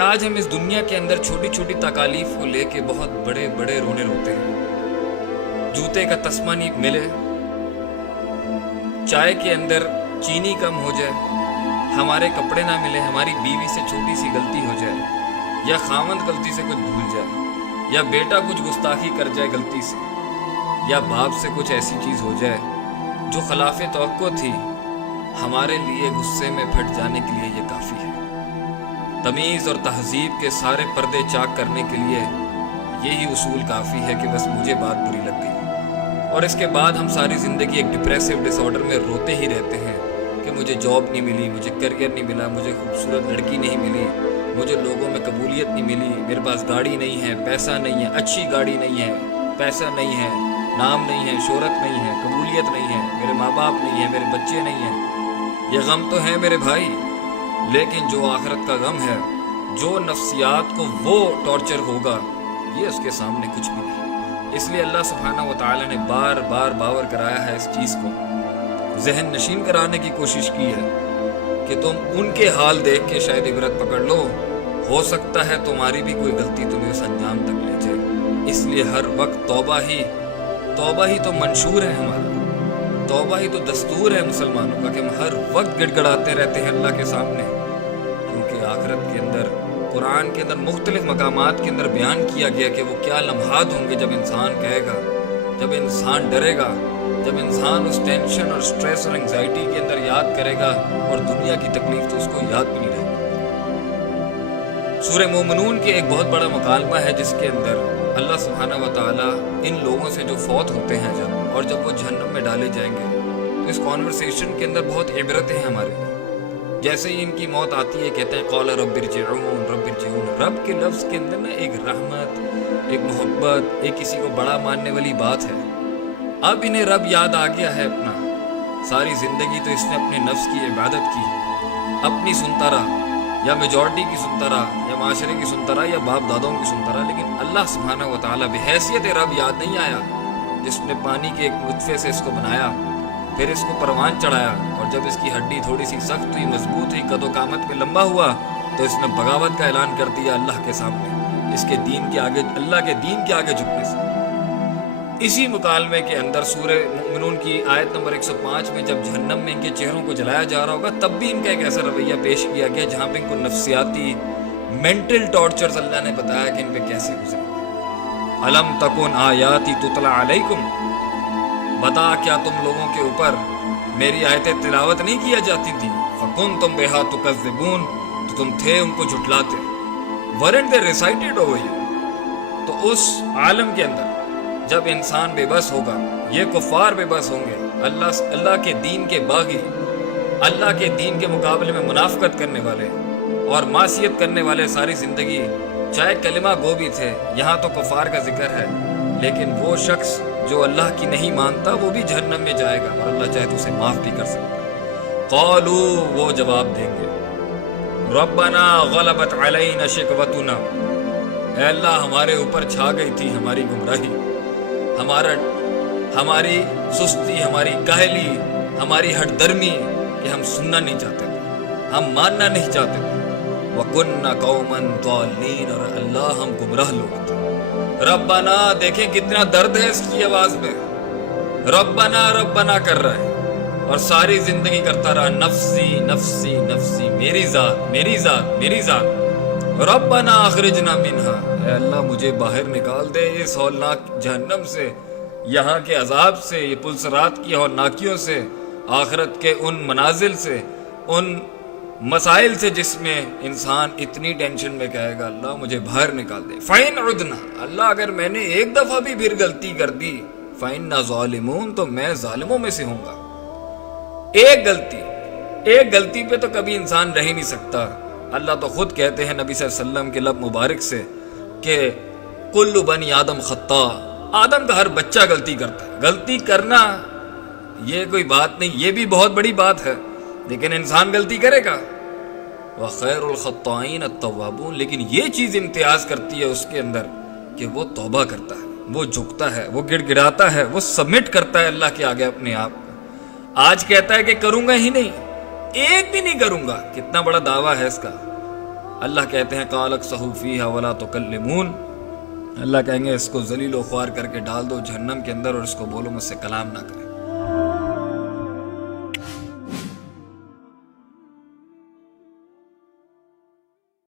آج ہم اس دنیا کے اندر چھوٹی چھوٹی تکالیف کو لے کے بہت بڑے بڑے رونے روتے ہیں۔ جوتے کا تسمہ نہیں ملے، چائے کے اندر چینی کم ہو جائے، ہمارے کپڑے نہ ملے، ہماری بیوی سے چھوٹی سی غلطی ہو جائے، یا خاوند غلطی سے کچھ بھول جائے، یا بیٹا کچھ گستاخی کر جائے غلطی سے، یا باپ سے کچھ ایسی چیز ہو جائے جو خلاف توقع تھی، ہمارے لیے غصے میں پھٹ جانے کے لیے یہ کافی ہے۔ تمیز اور تہذیب کے سارے پردے چاک کرنے کے لیے یہی اصول کافی ہے کہ بس مجھے بات بری لگ گئی، اور اس کے بعد ہم ساری زندگی ایک ڈپریسو ڈس آرڈر میں روتے ہی رہتے ہیں کہ مجھے جاب نہیں ملی، مجھے کیریئر نہیں ملا، مجھے خوبصورت لڑکی نہیں ملی، مجھے لوگوں میں قبولیت نہیں ملی، میرے پاس گاڑی نہیں ہے، پیسہ نہیں ہے، اچھی گاڑی نہیں ہے، پیسہ نہیں ہے، نام نہیں ہے، شہرت نہیں ہے، قبولیت نہیں ہے، میرے ماں باپ نہیں ہے، میرے بچے نہیں ہیں۔ یہ غم تو ہیں میرے بھائی، لیکن جو آخرت کا غم ہے، جو نفسیات کو وہ ٹارچر ہوگا، یہ اس کے سامنے کچھ بھی نہیں۔ اس لیے اللہ سبحانہ و تعالی نے بار بار باور کرایا ہے، اس چیز کو ذہن نشین کرانے کی کوشش کی ہے کہ تم ان کے حال دیکھ کے شاید عبرت پکڑ لو، ہو سکتا ہے تمہاری بھی کوئی غلطی تمہیں اس انجام تک لے جائے۔ اس لیے ہر وقت توبہ ہی تو منشور ہے ہمارا، توبہ ہی تو دستور ہے مسلمانوں کا کہ ہم ہر وقت گڑ گڑاتے رہتے ہیں اللہ کے سامنے، کیونکہ آخرت کے اندر قرآن کے اندر مختلف مقامات کے اندر بیان کیا گیا کہ وہ کیا لمحات ہوں گے جب انسان کہے گا، جب انسان ڈرے گا، جب انسان اس ٹینشن اور سٹریس اور انگزائٹی کے اندر یاد کرے گا، اور دنیا کی تکلیف تو اس کو یاد بھی نہیں رہے گی۔ سورہ مومنون کے ایک بہت بڑا مکالمہ ہے جس کے اندر اللہ سبحانہ و تعالیٰ ان لوگوں سے جو فوت ہوتے ہیں اور جب وہ جہنم میں ڈالے جائیں گے، تو اس کانورسیشن کے اندر بہت عبرتیں ہیں ہمارے لیے۔ جیسے ہی ان کی موت آتی ہے کہتے ہیں قال رب ارجعون رب ارجعون۔ رب کے لفظ کے اندر نا ایک رحمت، ایک محبت، ایک کسی کو بڑا ماننے والی بات ہے۔ اب انہیں رب یاد آ گیا ہے اپنا، ساری زندگی تو اس نے اپنے نفس کی عبادت کی، اپنی سنتا رہا، یا میجورٹی کی سنتا رہا، یا معاشرے کی سنتا رہا، یا باپ دادوں کی سنتا رہا، لیکن اللہ سبحانہ و تعالیٰ بحیثیت رب یاد نہیں آیا، جس نے پانی کے ایک نطفے سے اس کو بنایا، پھر اس کو پروان چڑھایا، اور جب اس کی ہڈی تھوڑی سی سخت ہوئی، مضبوط ہوئی، قد و قامت میں لمبا ہوا، تو اس نے بغاوت کا اعلان کر دیا اللہ کے سامنے، اس کے دین کے آگے، اللہ کے دین کے آگے جھکنے سے۔ اسی مکالمے کے اندر سورہ مومنون کی آیت نمبر 105 میں جب جہنم میں ان کے چہروں کو جلایا جا رہا ہوگا، تب بھی ان کا ایک ایسا رویہ پیش کیا گیا جہاں پہ ان کو نفسیاتی مینٹل ٹارچرز اللہ نے بتایا کہ ان پہ کیسے گزرے۔ الم تکن آیاتی تتلی علیکم، بتا کیا تم لوگوں کے اوپر میری آیتیں تلاوت نہیں کیا جاتی تھی، فکنتم بہا تکذبون، تو تم تھے ان کو جھٹلاتے، ورنٹ دے ریسائٹڈ ہو گئی۔ تو اس عالم کے اندر جب انسان بے بس ہوگا، یہ کفار بے بس ہوں گے، اللہ کے دین کے باغی، اللہ کے دین کے مقابلے میں منافقت کرنے والے اور معصیت کرنے والے ساری زندگی، چاہے کلمہ گو بھی تھے، یہاں تو کفار کا ذکر ہے، لیکن وہ شخص جو اللہ کی نہیں مانتا وہ بھی جہنم میں جائے گا، اور اللہ چاہے تو اسے معاف بھی کر سکتا ہے۔ قالو، وہ جواب دیں گے، ربنا غلبت علینا شقوتنا، اے اللہ ہمارے اوپر چھا گئی تھی ہماری گمراہی، ہماری سستی، ہماری کاہلی، ہماری ہٹ درمی، کہ ہم سننا نہیں چاہتے تھے، ہم ماننا نہیں چاہتے تھے، وَكُنَّا قَوْمًا ضَالِّينَ، اور اللہ ہم گمراہ لوگ تھے۔ ربنا، دیکھیں کتنا درد ہے اس کی آواز میں، ربنا ربنا کر رہا ہے، اور ساری زندگی کرتا رہا نفسی نفسی نفسی، میری ذات میری ذات میری ذات، ربنا اخرجنا منہا، اے اللہ مجھے باہر نکال دے اس ہولناک جہنم سے، یہاں کے عذاب سے، یہ پلسرات کی ہولناکیوں سے، آخرت کے ان منازل سے، ان مسائل سے جس میں انسان اتنی ٹینشن میں کہے گا اللہ مجھے باہر نکال دے۔ فَإِنْ عُدْنَا، اللہ اگر میں نے ایک دفعہ بھی پھر غلطی کر دی، فَإِنَّا ظَالِمُونَ، تو میں ظالموں میں سے ہوں گا۔ ایک غلطی پہ تو کبھی انسان رہ ہی نہیں سکتا۔ اللہ تو خود کہتے ہیں نبی صلی اللہ علیہ وسلم کے لب مبارک سے کہ کل بنی آدم خطا، آدم کا ہر بچہ غلطی کرتا ہے۔ غلطی کرنا یہ کوئی بات نہیں، یہ بھی بہت بڑی بات ہے، لیکن انسان غلطی کرے گا۔ وَخَيْرُ الْخَطَّائِينَ التَّوَّابُونَ، لیکن یہ چیز امتیاز کرتی ہے اس کے اندر کہ وہ توبہ کرتا ہے، وہ جھکتا ہے، وہ گڑ گڑاتا ہے، وہ سبمٹ کرتا ہے اللہ کے آگے اپنے آپ کو۔ آج کہتا ہے کہ کروں گا ہی نہیں، ایک بھی نہیں کروں گا، کتنا بڑا دعویٰ ہے اس کا۔ اللہ کہتے ہیں قالک صحوفیہ ولا تکلمون، اللہ کہیں گے اس کو ذلیل و خوار کر کے ڈال دو جہنم کے اندر اور اس کو بولو مجھ سے کلام نہ کرے۔